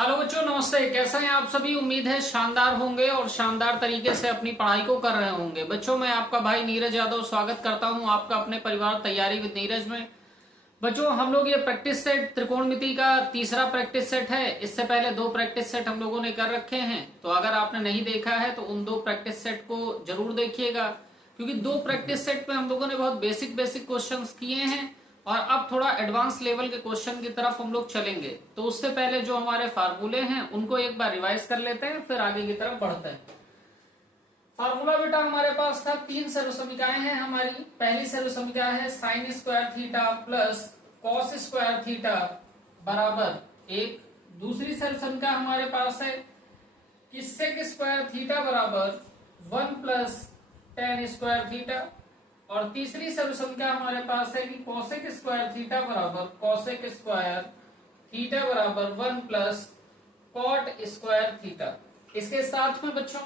Hello बच्चों, नमस्ते। कैसे हैं आप सभी? उम्मीद है शानदार होंगे और शानदार तरीके से अपनी पढ़ाई को कर रहे होंगे। बच्चों, मैं आपका भाई नीरज यादव स्वागत करता हूं आपका अपने परिवार तैयारी विद नीरज में। बच्चों, हम लोग ये प्रैक्टिस सेट त्रिकोणमिति का तीसरा प्रैक्टिस सेट है। इससे पहले 2 प्रैक्टिस सेट हम लोगों ने कर रखे हैं, तो अगर आपने नहीं देखा है तो उन 2 प्रैक्टिस सेट को जरूर देखिएगा, क्योंकि 2 प्रैक्टिस सेट में हम लोगों ने बहुत बेसिक क्वेश्चन किए हैं और अब थोड़ा एडवांस लेवल के क्वेश्चन की तरफ हम लोग चलेंगे। तो उससे पहले जो हमारे फार्मूले हैं उनको एक बार रिवाइज कर लेते हैं, फिर आगे की तरफ बढ़ते हैं। फार्मूला बेटा हमारे पास था, 3 सर्वसमीकाएं हैं हमारी। पहली सर्वसमीका है sign square theta plus cos square theta बराबर 1। दूसरी सर्वसमीका हमारे पास है कि सेक स्क्वायर थीटा बराबर 1 प्लस टेन स्क्वायर थीटा। और तीसरी सर्वसमीका हमारे पास है कि कोसेक स्क्वायर थीटा बराबर कोसेक स्क्वायर थीटा बराबर 1 प्लस कॉट स्क्वायर थीटा। इसके साथ में बच्चों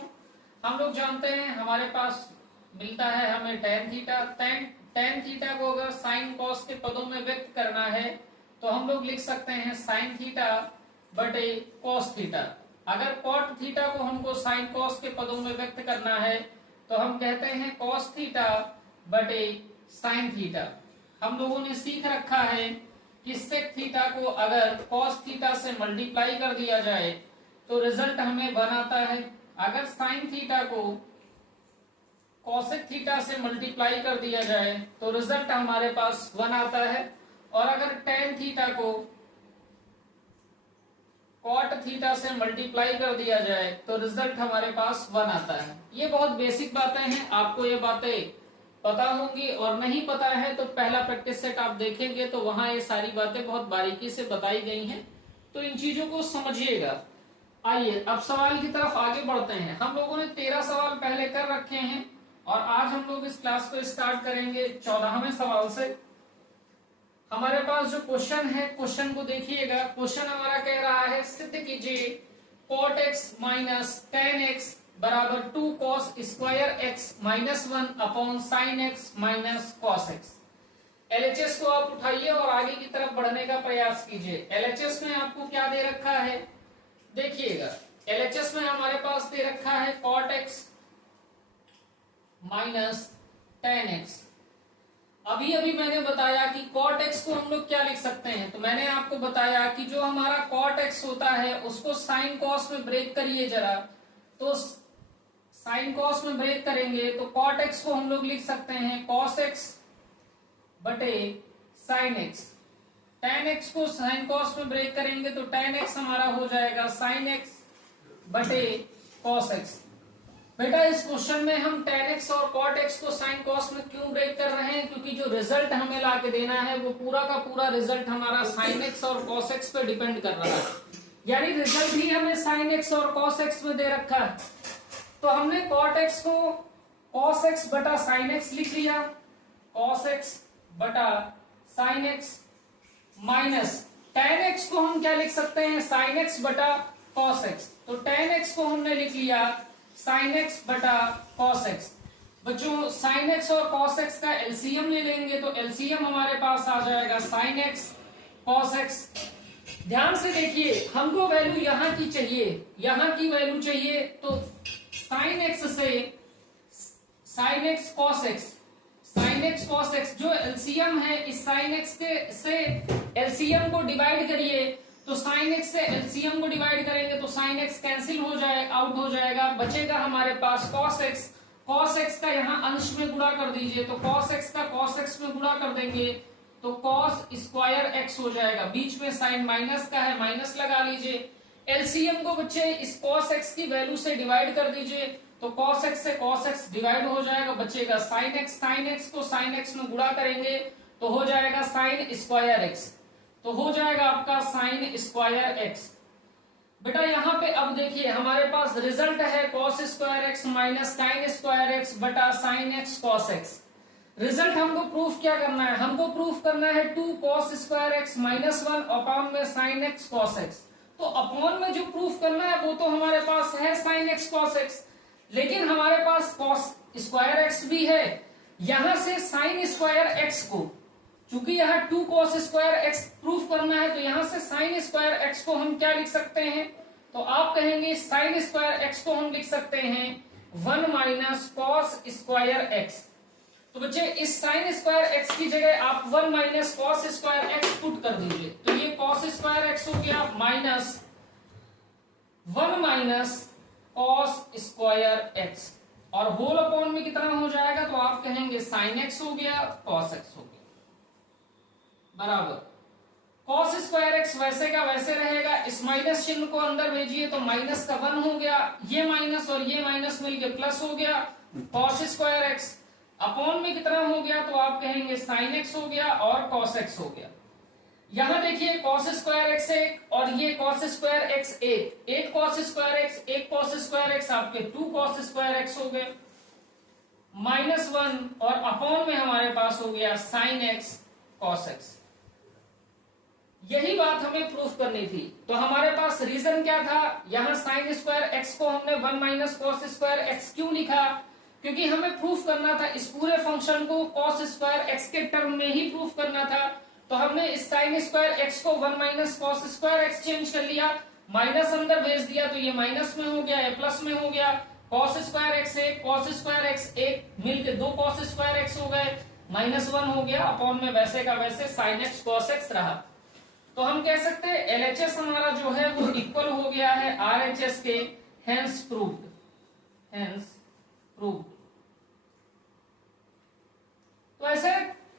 हम लोग जानते हैं हमारे पास मिलता है हमें टेन थीटा। टेन थीटा को अगर साइन कॉस के पदों में व्यक्त करना है तो हम लोग लिख सकते हैं साइन थीटा बटे कॉस थीटा। अगर कॉट थीटा को हमको साइन कॉस के पदों में व्यक्त करना है तो हम कहते हैं कॉस थीटा बटे साइन थीटा। हम लोगों ने सीख रखा है कि सेक थीटा को अगर कॉस थीटा से मल्टीप्लाई कर दिया जाए तो रिजल्ट हमें 1 आता है। अगर साइन थीटा को कॉसेक थीटा से मल्टीप्लाई कर दिया जाए तो रिजल्ट हमारे पास 1 आता है। और अगर टेन थीटा को कॉट थीटा से मल्टीप्लाई कर दिया जाए तो रिजल्ट हमारे पास 1 आता है। ये बहुत बेसिक बातें हैं, आपको ये बातें पता होंगी, और नहीं पता है तो पहला प्रैक्टिस सेट आप देखेंगे तो वहां ये सारी बातें बहुत बारीकी से बताई गई हैं, तो इन चीजों को समझिएगा। आइए अब सवाल की तरफ आगे बढ़ते हैं। हम लोगों ने 13 सवाल पहले कर रखे हैं और आज हम लोग इस क्लास को स्टार्ट करेंगे 14वें सवाल से। हमारे पास जो क्वेश्चन है, क्वेश्चन को देखिएगा। क्वेश्चन हमारा कह रहा है सिद्ध कीजिए cot x minus ten x बराबर 2 cos square x minus 1 upon sine x minus cos x। LHS को आप उठाइए और आगे की तरफ बढ़ने का प्रयास कीजिए। LHS में आपको क्या दे रखा है देखिएगा। LHS में हमारे पास दे रखा है cot x minus ten x. अभी अभी मैंने बताया कि cot x को हम लोग क्या लिख सकते हैं, तो मैंने आपको बताया कि जो हमारा cot x होता है उसको साइन कॉस में ब्रेक करिए जरा। तो साइन कॉस में ब्रेक करेंगे तो cot x को हम लोग लिख सकते हैं cos x बटे साइन x। tan x को साइन कॉस में ब्रेक करेंगे तो tan x हमारा हो जाएगा sin x बटे cos x। बेटा इस क्वेश्चन में हम tan x और cot x को साइन कॉस में क्यों ब्रेक कर रहे हैं, क्योंकि जो रिजल्ट हमें ला के देना है वो पूरा का पूरा रिजल्ट हमारा sin x और cos x पे डिपेंड कर रहा है। यानी रिजल्ट ही हमें sin x और cos x में दे रखा है, तो हमने cot x को cos x बटा sin x लिख लिया। cos x बटा sin x minus tan x को हम क्या लिख सकते हैं sin x बटा cos x। तो tan x को हमने लिख लिया sin x बटा cos x। बच्चों sin x और cos x का एलसीएम ले लेंगे तो एलसीएम हमारे पास आ जाएगा sin x cos x। ध्यान से देखिए, हमको वैल्यू यहाँ की चाहिए, यहाँ की वैल्यू चाहिए, तो साइन एक्स से sign x cos x, sign x cos x जो एलसीएम है इस साइन एक्स के से एलसीएम को डिवाइड करिए, तो साइन एक्स से एलसीएम को डिवाइड करेंगे तो साइन एक्स कैंसिल हो जाए, आउट हो जाएगा, बचेगा हमारे पास कॉस एक्स। कॉस एक्स का यहाँ अंश में गुणा कर दीजिए, तो कॉस एक्स का कॉस एक्स में गुणा कर देंगे तो कॉस स्क्वायर एक्स हो जाएगा। बीच में साइन माइनस का है, माइनस लगा लीजिए। एलसीएम को बच्चे इस cos x की वैल्यू से डिवाइड कर दीजिए, तो cos x से cos x डिवाइड हो जाएगा, बचेगा sin x। sin x को sin x में गुणा करेंगे तो हो जाएगा sin स्क्वायर x, तो हो जाएगा आपका sin स्क्वायर x। बेटा यहाँ पे अब देखिए हमारे पास रिजल्ट है cos square x minus sin square x बटा sin x cos x। Result हमको प्रूफ क्या करना है, हमको प्रूफ करना है 2 cos square x minus 1 upon में sin x cos x। तो अपॉन में जो प्रूफ करना है वो तो हमारे पास है sin x cos x, लेकिन हमारे पास cos स्क्वायर x भी है। यहां से sin स्क्वायर x को चूंकि यहाँ 2 cos स्क्वायर एक्स प्रूफ करना है, तो यहां से साइन स्क्वायर एक्स को हम क्या लिख सकते हैं, तो आप कहेंगे साइन स्क्वायर एक्स को हम लिख सकते हैं 1 माइनस कॉस स्क्वायर एक्स। तो बच्चे इस साइन स्क्वायर एक्स की जगह आप 1 minus cos square x put कर दीजिए, तो ये कॉस स्क्वायर एक्स हो गया minus 1 minus cos square x, और होल अपॉन में कितना हो जाएगा, तो आप कहेंगे साइन एक्स हो गया कॉस एक्स हो गया बराबर कॉस स्क्वायर एक्स वैसे का वैसे रहेगा, इस माइनस चिन्ह को अंदर भेजिए तो माइनस का 1 हो गया, ये माइनस और ये माइनस मिलके प्लस हो गया कॉस स्क्वायर एक्स, अपॉन में कितना हो गया, तो आप कहेंगे साइन एक्स हो गया और कॉस एक्स हो गया। यहां देखिए कॉस स्क्वायर एक्स एक और ये कॉस स्क्वायर एक्स एक कॉस स्क्वायर एक्स एक कॉस स्क्वायर एक्स आपके 2 कॉस स्क्वायर एक्स हो गए -1 और अपॉन में हमारे पास हो गया साइन एक्स कॉस एक्स। यही बात हमें प्रूफ करनी थी, तो हमारे पास रीजन क्या था, यहां साइन स्क्वायर एक्स को हमने 1 माइनस कॉस स्क्वायर एक्स क्यों लिखा, क्योंकि हमें प्रूफ करना था इस पूरे फंक्शन को कॉस स्क्वायर एक्स के टर्म में ही प्रूफ करना था, तो हमने इस साइन स्क्वायर एक्स को 1 minus cos square x change कर लिया, माइनस अंदर भेज दिया तो ये माइनस में हो गया, ये प्लस में हो गया, कॉस स्क्वायर एक्स एक कॉस स्क्वायर एक्स एक मिलकर 2 कॉस स्क्वायर एक्स हो गए, -1 हो गया, अपॉन में वैसे का वैसे साइन एक्स कॉस एक्स रहा। तो हम कह सकते हैं एलएचएस हमारा जो है वो इक्वल हो गया है आरएचएस के, हेंस प्रूव्ड, हेंस प्रूव्ड। तो ऐसे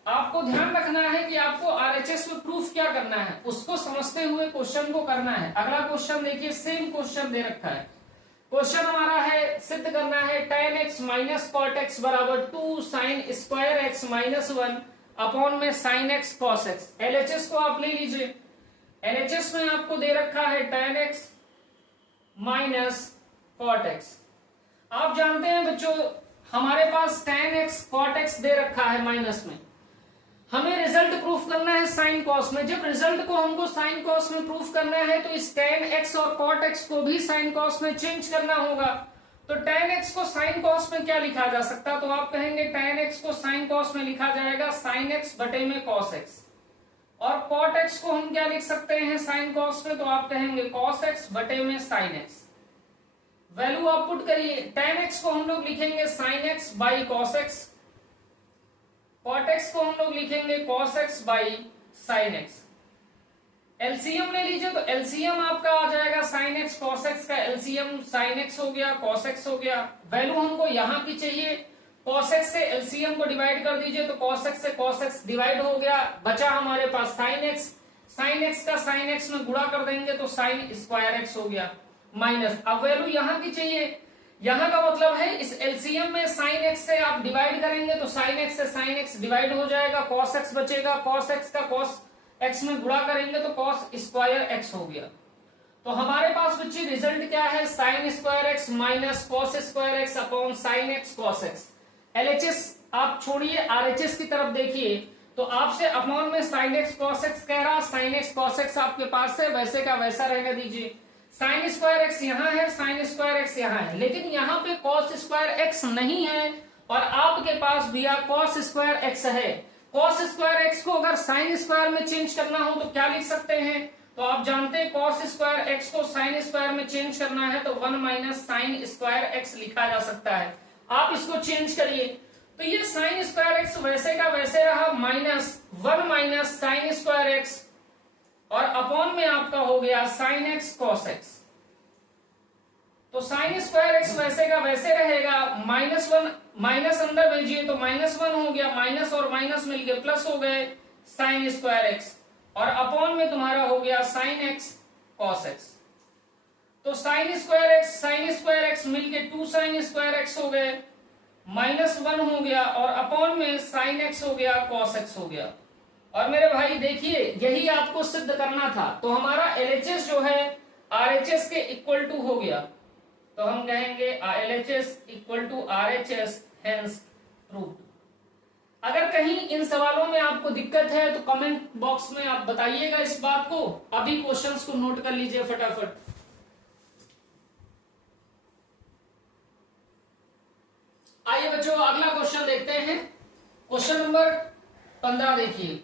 आपको ध्यान रखना है कि आपको आरएचएस में प्रूफ क्या करना है, उसको समझते हुए क्वेश्चन को करना है। अगला क्वेश्चन देखिए, सेम क्वेश्चन दे रखा है, क्वेश्चन हमारा है सिद्ध करना है tan x minus cot x बराबर 2 साइन स्क्वायर एक्स -1 अपॉन में sine x cos x. LHS को आप ले लीजिए, एलएचएस में आपको दे रखा है tan x minus cot x. आप जानते हैं बच्चों हमारे पास tan x कॉट एक्स दे रखा है माइनस में, हमें रिजल्ट प्रूफ करना है साइन कॉस में। जब रिजल्ट को हमको साइन कॉस में प्रूफ करना है तो इस tan x और cot x को भी साइन कॉस में चेंज करना होगा। तो tan x को साइन कॉस में क्या लिखा जा सकता, तो आप कहेंगे tan x को साइन कॉस में लिखा जाएगा साइन x बटे में cos x, और cot x को हम क्या लिख सकते हैं साइन कॉस में, तो आप कहेंगे cos x बटे में साइन x। वैल्यू आप पुट करिए, tan x को हम लोग लिखेंगे sine x by cos x, cot x को हम लोग लिखेंगे cos x बाई साइन x। एलसीएम ले लीजिए, तो एलसीएम आपका आ जाएगा साइन x cos x का एलसीएम साइन x हो गया cos x हो गया। वैल्यू हमको यहां की चाहिए, cos x से एलसीएम को डिवाइड कर दीजिए तो cos x से cos x डिवाइड हो गया, बचा हमारे पास साइन x का साइन x में गुणा कर देंगे तो साइन स्क्वायर x हो गया माइनस। अब वैल्यू यहां की चाहिए, यहां का मतलब है इस एलसीएम में साइन x से आप डिवाइड करेंगे तो साइन x से साइन x डिवाइड हो जाएगा, cos x बचेगा, cos x का cos x में गुणा करेंगे तो cos स्क्वायर x हो गया। तो हमारे पास बच्चे रिजल्ट क्या है, sine square x minus cos square x upon sine x cos x. LHS आप छोड़िए, आरएचएस की तरफ देखिए, तो आपसे अपॉन में साइन एक्स कॉस एक्स कह रहा, साइन एक्स कॉस एक्स आपके पास है, वैसे का वैसा रहने दीजिए। साइन स्क्वायर एक्स यहाँ है, साइन स्क्वायर एक्स यहाँ है, लेकिन यहाँ पे कॉस स्क्वायर एक्स नहीं है और आपके पास भैया कॉस स्क्वायर एक्स है। कॉस स्क्वायर एक्स को अगर साइन स्क्वायर में चेंज करना हो तो क्या लिख सकते हैं, तो आप जानते हैं कॉस स्क्वायर एक्स को साइन स्क्वायर में चेंज करना है तो 1 माइनस साइन स्क्वायर एक्स लिखा जा सकता है। आप इसको चेंज करिए तो ये साइन स्क्वायर एक्स वैसे का वैसे रहा -1 माइनस साइन स्क्वायर एक्स और अपॉन में आपका हो गया साइन एक्स कॉस एक्स। तो साइन स्क्वायर एक्स वैसे का वैसे रहेगा, -1 माइनस अंदर भेजिए तो -1 हो गया, माइनस और माइनस मिलके प्लस हो गए साइन स्क्वायर एक्स और अपॉन में तुम्हारा हो गया साइन एक्स कॉस एक्स। तो साइन स्क्वायर एक्स मिलके 2 साइन स्क्वायर एक्स हो गए, -1 हो गया और अपॉन में साइन एक्स हो गया कॉस एक्स हो गया। और मेरे भाई देखिए यही आपको सिद्ध करना था, तो हमारा एलएचएस जो है आरएचएस के इक्वल टू हो गया, तो हम कहेंगे LHS equal to RHS, hence proved. अगर कहीं इन सवालों में आपको दिक्कत है तो कमेंट बॉक्स में आप बताइएगा इस बात को। अभी क्वेश्चंस को नोट कर लीजिए फटाफट। आइए बच्चों अगला क्वेश्चन देखते हैं, क्वेश्चन नंबर 15 देखिए।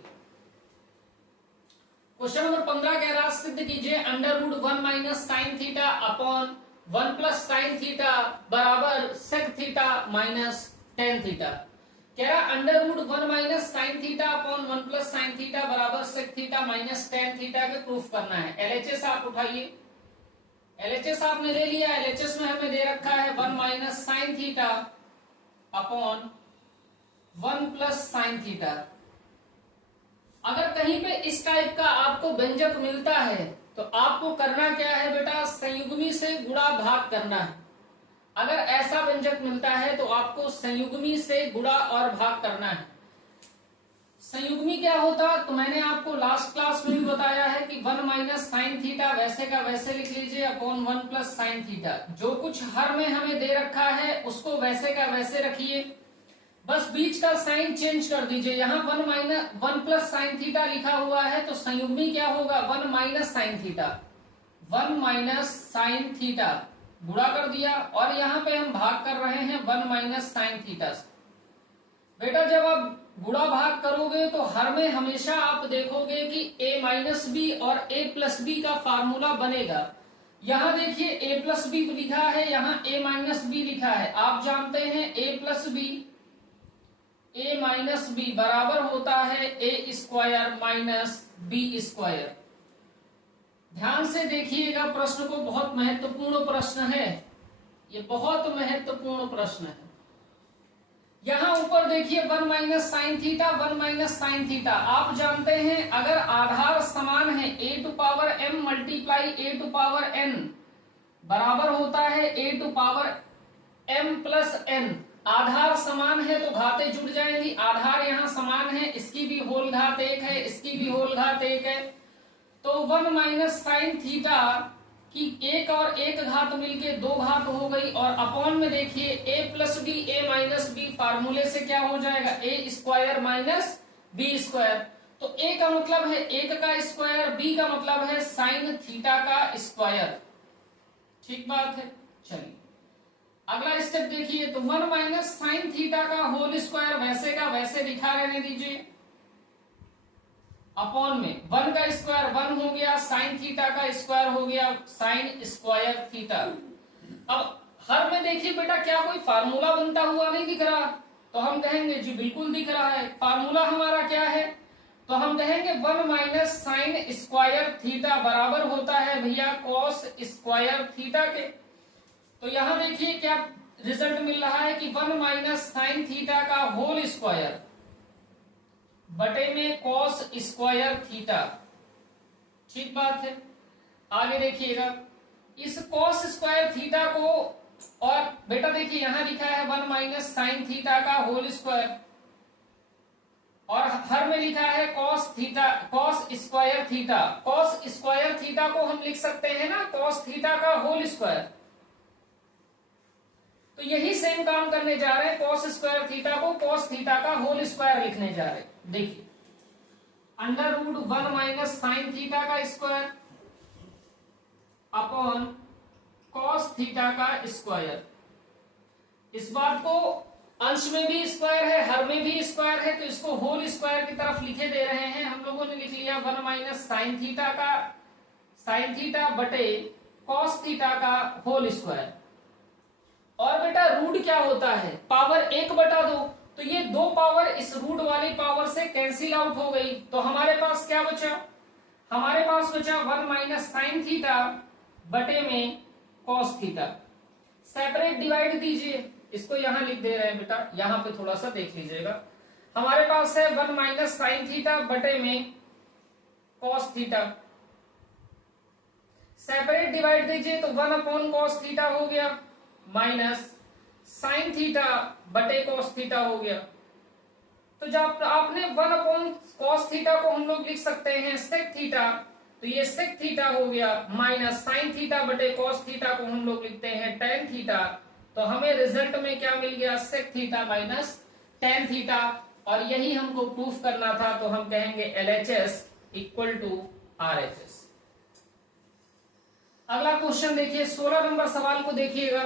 क्वेश्चन नंबर 15 कह रहा सिद्ध कीजिए under root 1 minus sine theta upon 1 plus sine theta बराबर sec theta minus tan theta. कह रहा under root 1 minus sine theta upon 1 plus sine theta बराबर sec theta minus tan theta के प्रूफ करना है। एलएचएस आप उठाइए, एलएचएस आपने ले लिया। एलएचएस में हमें दे रखा है 1 minus sine theta upon 1 plus sine theta. अगर कहीं पे इस टाइप का आपको व्यंजक मिलता है तो आपको करना क्या है बेटा, संयुग्मी से गुणा भाग करना है। अगर ऐसा व्यंजक मिलता है तो आपको संयुग्मी से गुणा और भाग करना है। संयुग्मी क्या होता तो मैंने आपको लास्ट क्लास में भी बताया है कि 1 माइनस साइन थीटा वैसे का वैसे लिख लीजिए अपॉन 1 प्लस साइन थीटा। जो कुछ हर में हमें दे रखा है उसको वैसे का वैसे रखिए, बस बीच का साइन चेंज कर दीजिए। यहाँ 1 प्लस साइन थीटा लिखा हुआ है तो संयुग्मी क्या होगा 1 minus sine theta. 1 minus sine theta गुणा कर दिया और यहाँ पे हम भाग कर रहे हैं 1 माइनस साइन थीटा से। बेटा जब आप गुणा भाग करोगे तो हर में हमेशा आप देखोगे कि a माइनस बी और a प्लस बी का फार्मूला बनेगा। यहाँ देखिए a प्लस बी लिखा है, यहाँ a माइनस बी लिखा है। आप जानते हैं a plus b a minus b बराबर होता है a square minus B square. ध्यान से देखिएगा प्रश्न को, बहुत महत्वपूर्ण प्रश्न है ये, बहुत महत्वपूर्ण प्रश्न है। यहां ऊपर देखिए 1 minus sine theta 1 minus sine theta. आप जानते हैं अगर आधार समान है a to power m multiply a to power n बराबर होता है a to power m plus n। आधार समान है तो घातें जुड़ जाएंगी। आधार यहाँ समान है, इसकी भी होल घात 1 है, इसकी भी होल घात 1 है। तो 1 माइनस साइन थीटा की एक और एक घात मिलके 2 घात हो गई और अपॉन में देखिए a plus b a minus b फार्मूले से क्या हो जाएगा a square minus B square. तो a का मतलब है 1 का स्क्वायर, b का मतलब है साइन थीटा का स्क्वायर। ठीक बात है। चलिए अगला स्टेप देखिए, तो 1 माइनस साइन थीटा का होल स्क्वायर वैसे का वैसे लिखा रहने दीजिए, अपॉन में 1 का स्क्वायर 1 हो गया, साइन थीटा का स्क्वायर हो गया साइन स्क्वायर थीटा। अब हर में देखिए बेटा क्या कोई फार्मूला बनता हुआ नहीं दिख रहा, तो हम कहेंगे जी बिल्कुल दिख रहा है। फार्मूला हमारा क्या है, तो हम कहेंगे 1 माइनस साइन स्क्वायर थीटा बराबर होता है भैया कॉस स्क्वायर थीटा के। तो यहां देखिए क्या रिजल्ट मिल रहा है कि 1 माइनस साइन थीटा का होल स्क्वायर बटे में कॉस स्क्वायर थीटा। ठीक बात है। आगे देखिएगा इस कॉस स्क्वायर थीटा को, और बेटा देखिए यहां लिखा है 1 माइनस साइन थीटा का होल स्क्वायर और हर में लिखा है cos theta cos square theta. Cos square theta को हम लिख सकते हैं ना कॉस थीटा का होल स्क्वायर। तो यही सेम काम करने जा रहे हैं, कॉस स्क्वायर थीटा को कॉस थीटा का होल स्क्वायर लिखने जा रहे हैं। देखिए under root 1 minus sine theta का स्क्वायर अपॉन कॉस थीटा का स्क्वायर। इस बात को अंश में भी स्क्वायर है, हर में भी स्क्वायर है, तो इसको होल स्क्वायर की तरफ लिखे दे रहे हैं। हम लोगों ने लिख लिया 1 माइनस साइन थीटा का साइन थीटा बटे कॉस थीटा का होल स्क्वायर। और बेटा रूट क्या होता है, पावर 1 बटा 2, तो ये 2 पावर इस रूट वाली पावर से कैंसिल आउट हो गई। तो हमारे पास क्या बचा, हमारे पास बचा 1 माइनस साइन थीटा बटे में कॉस थीटा। सेपरेट डिवाइड दीजिए, इसको यहां लिख दे रहे हैं बेटा, यहां पे थोड़ा सा देख लीजिएगा। हमारे पास है 1 माइनस साइन थीटा बटे में कॉस थीटा। सेपरेट डिवाइड दीजिए तो 1 अपॉन कॉस थीटा हो गया माइनस साइन थीटा बटे कॉस थीटा हो गया। तो जब आपने 1 अपॉन कॉस थीटा को हम लोग लिख सकते हैं सेक थीटा, तो ये सेक थीटा हो गया माइनस साइन थीटा बटे कॉस थीटा को हम लोग लिखते हैं टेन थीटा। तो हमें रिजल्ट में क्या मिल गया, sec theta minus tan theta. और यही हमको प्रूफ करना था, तो हम कहेंगे LHS इक्वल टू RHS। अगला क्वेश्चन देखिए 16 नंबर सवाल को देखिएगा,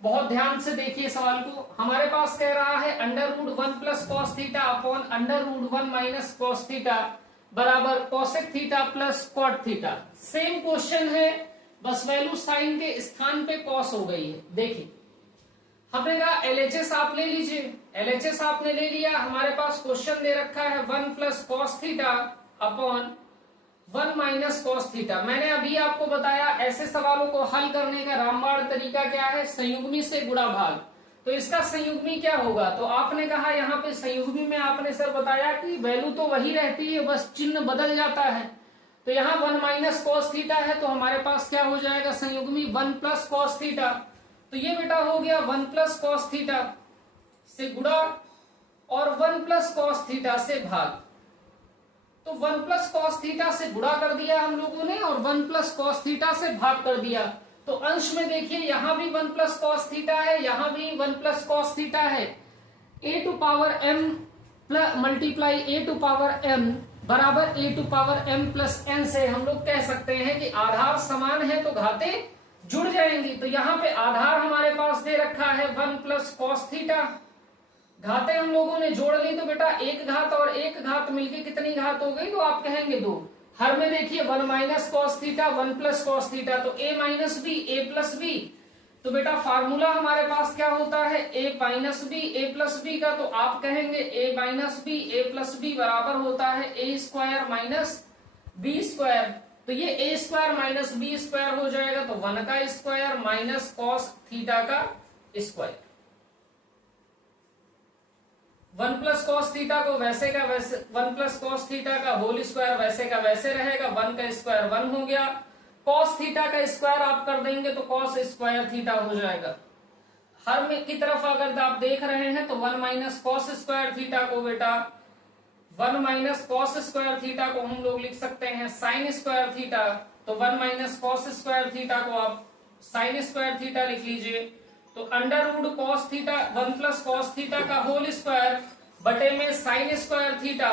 बहुत ध्यान से देखिए सवाल को। हमारे पास कह रहा है under root 1 plus cos theta upon under root 1 minus cos theta बराबर cosec theta plus cot theta. Same question है, बस वैल्यू साइन के स्थान पे कॉस हो गई है। देखिए हमने कहा एलएचएस आप ले लीजिए, एलएचएस आपने ले लिया, हमारे पास क्वेश्चन दे रखा है 1 plus cos theta upon 1 minus cos theta. मैंने अभी आपको बताया ऐसे सवालों को हल करने का रामबाण तरीका क्या है, संयुग्मी से गुणा भाग। तो इसका संयुग्मी क्या होगा, तो आपने कहा यहाँ पे संयुग्मी में आपने सर बताया कि वैल्यू तो वही रहती है, बस चिन्ह बदल जाता है। तो यहाँ 1 माइनस कॉस थीटा है, तो हमारे पास क्या हो जाएगा संयुग्मी 1 प्लस कॉस थीटा। तो ये बेटा हो गया 1 प्लस कॉस थीटा से गुणा और 1 प्लस कॉस थीटा से भाग। तो 1 प्लस कॉस थीटा से गुणा कर दिया हम लोगों ने और 1 प्लस कॉस थीटा से भाग कर दिया। तो अंश में देखिए यहां भी 1 प्लस कॉस थीटा है, यहां भी 1 प्लस कॉस थीटा है। a to power m multiply a to power m बराबर a to power m plus n से हम लोग कह सकते हैं कि आधार समान है तो घातें जुड़ जाएंगी। तो यहाँ पे आधार हमारे पास दे रखा है 1 प्लस कॉस थीटा, घातें हम लोगों ने जोड़ ली तो बेटा एक घात और एक घात मिलके कितनी घात हो गई, तो आप कहेंगे 2। हर में देखिए 1 minus cos theta 1 plus cos theta, तो a minus B A plus B. तो बेटा फार्मूला हमारे पास क्या होता है a minus B A plus B का, तो आप कहेंगे a minus B A plus B बराबर होता है a square minus B square. तो ये a square minus B square हो जाएगा, तो 1 का स्क्वायर माइनस कॉस थीटा का स्क्वायर। 1 प्लस कॉस थीटा को वैसे का वैसे 1 प्लस कॉस थीटा का होल स्क्वायर वैसे का वैसे रहेगा, 1 का स्क्वायर 1 हो गया, कॉस थीटा का स्क्वायर आप कर देंगे तो कॉस स्क्वायर थीटा हो जाएगा। हर में की तरफ अगर आप देख रहे हैं तो 1 माइनस कॉस स्क्वायर थीटा को बेटा 1 माइनस कॉस स्क्वायर थीटा को हम लोग लिख सकते हैं साइन स्क्वायर थीटा। तो 1 माइनस कॉस स्क्वायर थीटा को आप साइन स्क्वायर थीटा लिख लीजिए। तो under root cos theta 1 plus cos theta का होल स्क्वायर बटे में साइन स्क्वायर थीटा,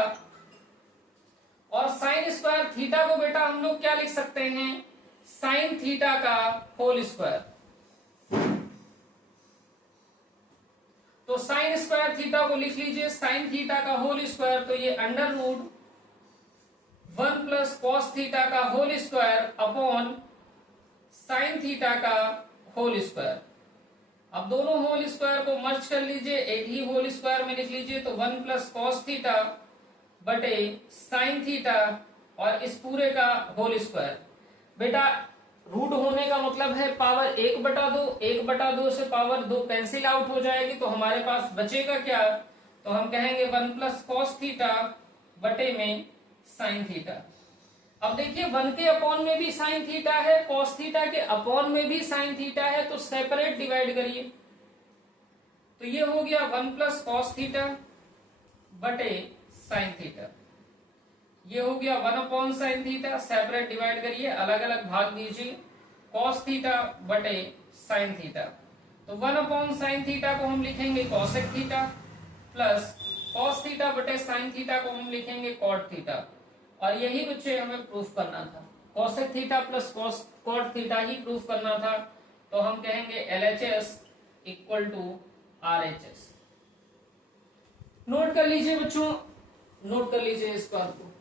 और साइन स्क्वायर थीटा को बेटा हम लोग क्या लिख सकते हैं साइन थीटा का होल स्क्वायर। तो साइन स्क्वायर थीटा को लिख लीजिए साइन थीटा का होल स्क्वायर, तो ये under root 1 plus cos theta का whole square upon sine theta का होल स्क्वायर। अब दोनों होल स्क्वायर को मर्ज कर लीजिए, एक ही होल स्क्वायर में लिख लीजिए। तो 1 प्लस कॉस थीटा बटे साइन थीटा और इस पूरे का होल स्क्वायर। बेटा रूट होने का मतलब है पावर 1/2, 1/2 से पावर 2 कैंसिल आउट हो जाएगी, तो हमारे पास बचेगा क्या, तो हम कहेंगे 1 प्लस कॉस थीटा बटे में साइन थीटा। अब देखिए 1 के अपॉन में भी साइन थीटा है, कॉस थीटा के अपॉन में भी साइन थीटा है, तो सेपरेट डिवाइड करिए। तो ये हो गया 1 प्लस कॉस थीटा बटे साइन थीटा, ये हो गया 1 upon sine theta, separate divide करिए, अलग अलग भाग दीजिए। कॉस थीटा बटे साइन थीटा, तो 1 अपॉन साइन थीटा को हम लिखेंगे cosec theta plus cos theta बटे साइन थीटा को हम लिखेंगे कॉट थीटा। और यही बच्चे हमें प्रूफ करना था, cosec theta plus cot theta ही प्रूफ करना था। तो हम कहेंगे LHS equal to RHS। Note कर लीजिए बच्चों, नोट कर लीजिए इस बात को।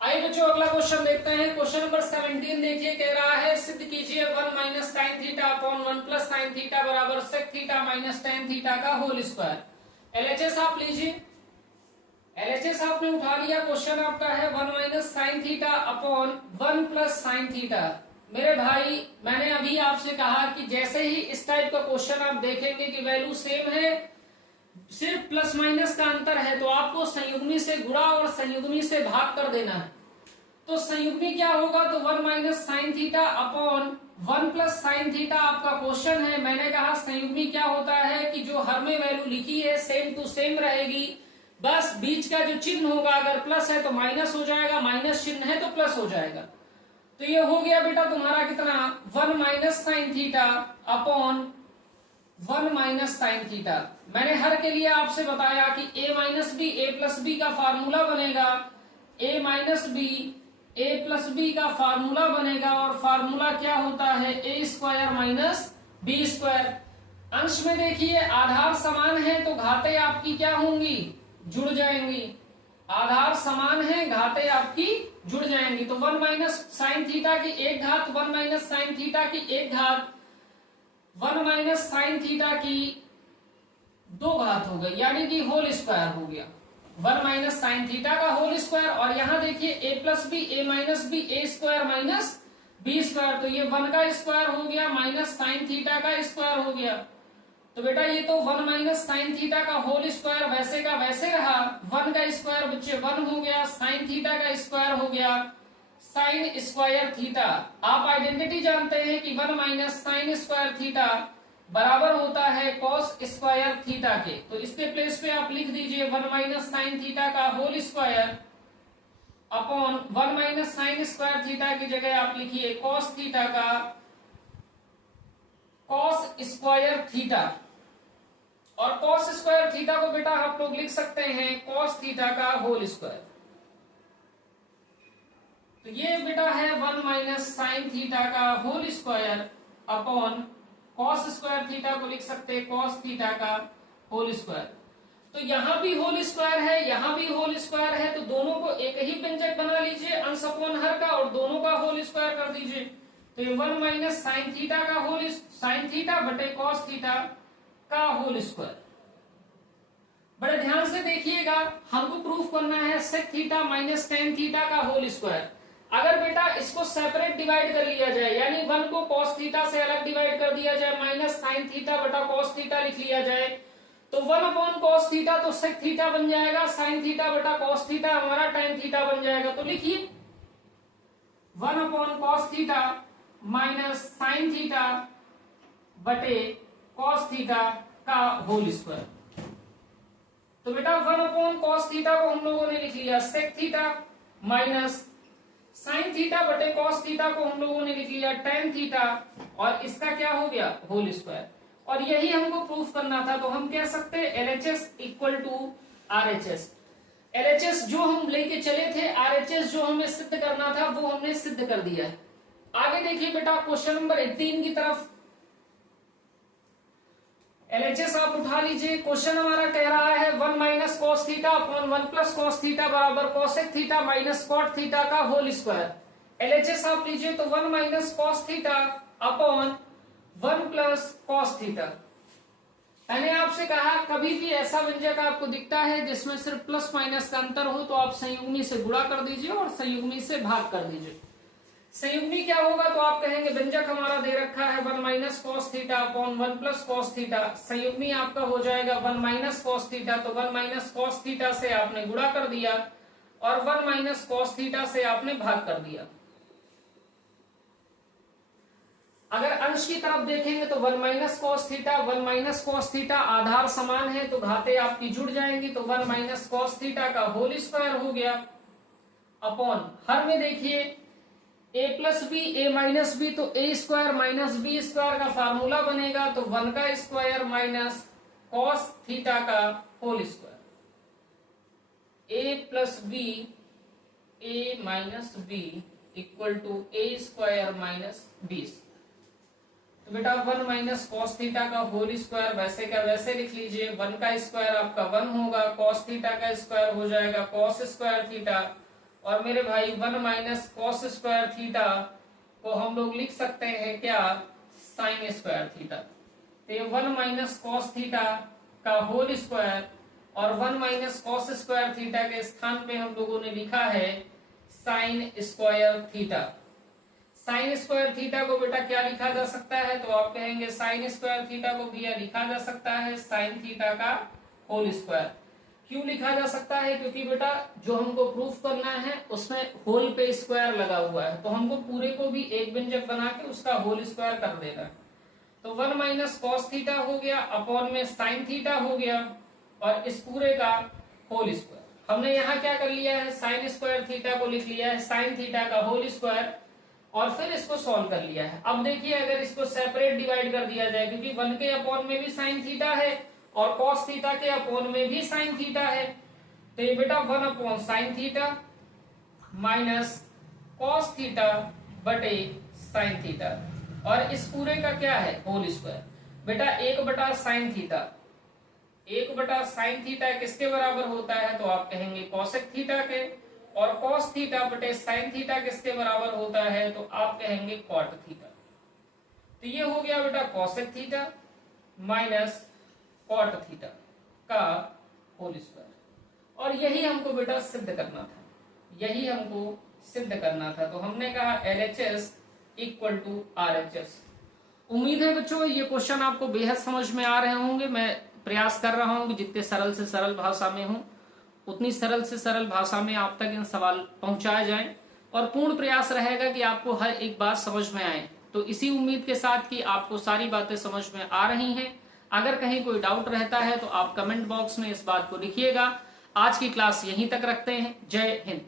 आइए बच्चों अगला क्वेश्चन देखते हैं। क्वेश्चन नंबर 17 देखिए, कह रहा है सिद्ध कीजिए 1 minus sine theta upon 1 plus sine theta बराबर sec theta minus tan theta का होल स्क्वायर। LHS आप लीजिए, LHS आपने उठा लिया। क्वेश्चन आपका है 1 minus sine theta upon 1 plus sine theta. मेरे भाई मैंने अभी आपसे कहा कि जैसे ही इस टाइप का क्वेश्चन आप देखेंगे कि वैल्यू सेम है, सिर्फ प्लस माइनस का अंतर है, तो आपको संयुग्मी से गुणा और संयुग्मी से भाग कर देना है। तो संयुग्मी क्या होगा, तो 1 minus sine theta upon 1 plus sine theta आपका क्वेश्चन है। मैंने कहा संयुग्मी क्या होता है कि जो हर में वैल्यू लिखी है सेम टू सेम रहेगी, बस बीच का जो चिन्ह होगा अगर प्लस है तो माइनस हो जाएगा, माइनस चिन्ह है तो प्लस हो जाएगा। तो ये हो गया बेटा तुम्हारा कितना 1 minus sine theta upon 1 minus sine theta. मैंने हर के लिए आपसे बताया कि a minus B A plus B का फार्मूला बनेगा, a minus B A plus B का फार्मूला बनेगा, और फार्मूला क्या होता है a square minus B square. अंश में देखिए आधार समान है तो घातें आपकी क्या होंगी, जुड़ जाएंगी। आधार समान है, घातें आपकी जुड़ जाएंगी। तो 1 माइनस साइन थीटा की एक घात 1 माइनस साइन थीटा की एक घात 1 माइनस साइन थीटा की दो घात हो गई, यानी कि होल स्क्वायर हो गया। 1 माइनस साइन थीटा का होल स्क्वायर, और यहां देखिए ए plus B A minus B A square minus B square, तो ये 1 का स्क्वायर हो गया माइनस साइन थीटा का स्क्वायर हो गया। तो बेटा ये तो 1 माइनस साइन थीटा का होल स्क्वायर वैसे का वैसे रहा, 1 का स्क्वायर बच्चे 1 हो गया, साइन थीटा का स्क्वायर हो गया साइन स्क्वायर थीटा। आप आइडेंटिटी जानते हैं कि 1 माइनस साइन स्क्वायर थीटा बराबर होता है कॉस स्क्वायर थीटा के। तो इसके प्लेस पे आप लिख दीजिए 1 माइनस साइन थीटा का whole square upon 1 minus sine square theta की जगह आप लिखिए कॉस थीटा का कॉस स्क्वायर थीटा। और कॉस स्क्वायर थीटा को बेटा आप लोग लिख सकते हैं कॉस थीटा का होल स्क्वायर। तो ये बेटा है 1 माइनस साइन थीटा का whole square upon cos square theta को लिख सकते हैं कॉस थीटा का होल स्क्वायर। तो यहां भी होल स्क्वायर है, यहां भी होल स्क्वायर है, तो दोनों को एक ही व्यंजक बना लीजिए अंश अपॉन हर का, और दोनों का होल स्क्वायर कर दीजिए। तो ये 1 माइनस साइन थीटा का होल साइन थीटा बटे कॉस थीटा का होल स्क्वायर। बड़े ध्यान से देखिएगा, हमको प्रूफ करना है sec theta minus tan theta का होल स्क्वायर। अगर बेटा इसको सेपरेट डिवाइड कर लिया जाए, यानी 1 को कॉस थीटा से अलग डिवाइड कर दिया जाए, माइनस साइन थीटा बटा कॉस थीटा लिख लिया जाए, तो 1 अपॉन कॉस थीटा तो सेक थीटा बन जाएगा, साइन थीटा बटा कॉस थीटा हमारा टेन थीटा बन जाएगा। तो लिखिए 1 upon cos theta minus sine theta बटे कॉस थीटा का होल स्क्वायर। तो बेटा 1 अपॉन कॉस थीटा को हम लोगों ने लिख लिया sec theta minus sine theta बटे कॉस थीटा को हम लोगों ने लिख लिया टेन थीटा, और इसका क्या हो गया होल स्क्वायर। और यही हमको प्रूफ करना था, तो हम कह सकते हैं LHS equal to RHS. LHS जो हम लेके चले थे, आरएचएस जो हमें सिद्ध करना था वो हमने सिद्ध कर दिया है। आगे देखिए बेटा क्वेश्चन नंबर 18 की तरफ। एलएचएस आप उठा लीजिए। क्वेश्चन हमारा कह रहा है 1 minus cos theta upon 1 plus cos theta बराबर cosec theta minus cot theta का होल स्क्वायर। एलएचएस आप लीजिए तो 1 minus cos theta upon 1 plus cos theta. मैंने आपसे कहा कभी भी ऐसा व्यंजक आपको दिखता है जिसमें सिर्फ प्लस माइनस का अंतर हो तो आप संयुग्मी से गुणा कर दीजिए और संयुग्मी से भाग कर दीजिए। संयुग्मी क्या होगा तो आप कहेंगे व्यंजक हमारा दे रखा है 1 minus cos theta upon 1 plus cos theta, संयुग्मी आपका हो जाएगा 1 माइनस कॉस थीटा, तो 1 माइनस कॉस थीटा से आपने गुणा कर दिया और 1 माइनस कॉस थीटा से आपने भाग कर दिया। अगर अंश की तरफ देखेंगे तो 1 minus cos theta 1 minus cos theta आधार समान है तो घातें आपकी जुड़ जाएंगी, तो 1 माइनस कॉस थीटा का होल स्क्वायर हो गया अपॉन हर में देखिए a plus B A minus B, तो A square minus B square का फार्मूला बनेगा, तो 1 का स्क्वायर माइनस कॉस थीटा का whole square. a plus B A minus B equal to A square minus B. तो बेटा 1 माइनस कॉस थीटा का whole square वैसे का वैसे लिख लीजिए, 1 का स्क्वायर आपका 1 होगा, कॉस थीटा का स्क्वायर हो जाएगा कॉस स्क्वायर थीटा, और मेरे भाई 1 माइनस कॉस स्क्वायर थीटा को हम लोग लिख सकते हैं क्या साइन स्क्वायर थीटा। तो 1 माइनस कॉस थीटा का होल स्क्वायर और 1 माइनस कॉस स्क्वायर थीटा के स्थान पे हम लोगों ने लिखा है sign square theta. Sign square theta को बेटा क्या लिखा जा सकता है तो आप कहेंगे साइन स्क्वायर थीटा को भी लिखा जा सकता है साइन थीटा का होल स्क्वायर। क्यों लिखा जा सकता है? क्योंकि बेटा जो हमको प्रूफ करना है उसमें होल पे स्क्वायर लगा हुआ है, तो हमको पूरे को भी एक व्यंजक बना के उसका होल स्क्वायर कर देना है। तो 1 माइनस कॉस थीटा हो गया अपॉन में साइन थीटा हो गया और इस पूरे का होल स्क्वायर। हमने यहाँ क्या कर लिया है साइन स्क्वायर थीटा को लिख लिया है साइन थीटा का होल स्क्वायर और फिर इसको सॉल्व कर लिया है। अब देखिए अगर इसको सेपरेट डिवाइड कर दिया जाए, क्योंकि 1 के अपॉन में भी साइन थीटा है और कॉस थीटा के अपॉन में भी साइन थीटा है, तो ये बेटा 1 upon sine theta minus cos theta बटे साइन थीटा और इस पूरे का क्या है होल स्क्वायर। बेटा 1/sin थीटा, 1/sin थीटा किसके बराबर होता है? तो आप कहेंगे कोसेक थीटा के। और cos थीटा बटे sin थीटा किसके बराबर होता है? तो आप कहेंगे cot थीटा। तो ये हो गया बेटा cosec theta minus cot theta का होल स्क्वायर। और यही हमको बेटा सिद्ध करना था, यही हमको सिद्ध करना था। तो हमने कहा LHS इक्वल टू RHS। उम्मीद है बच्चों ये क्वेश्चन आपको बेहद समझ में आ रहे होंगे। मैं प्रयास कर रहा हूं कि जितने सरल से सरल भाषा में हो उतनी सरल से सरल भाषा में आप तक इन सवाल पहुंचाए जाएं, और पूर्ण प्रयास रहेगा कि आपको हर एक बात समझ में आए। तो इसी उम्मीद के साथ कि आपको सारी बातें समझ में आ रही हैं, अगर कहीं कोई डाउट रहता है तो आप कमेंट बॉक्स में इस बात को लिखिएगा। आज की क्लास यहीं तक रखते हैं। जय हिंद।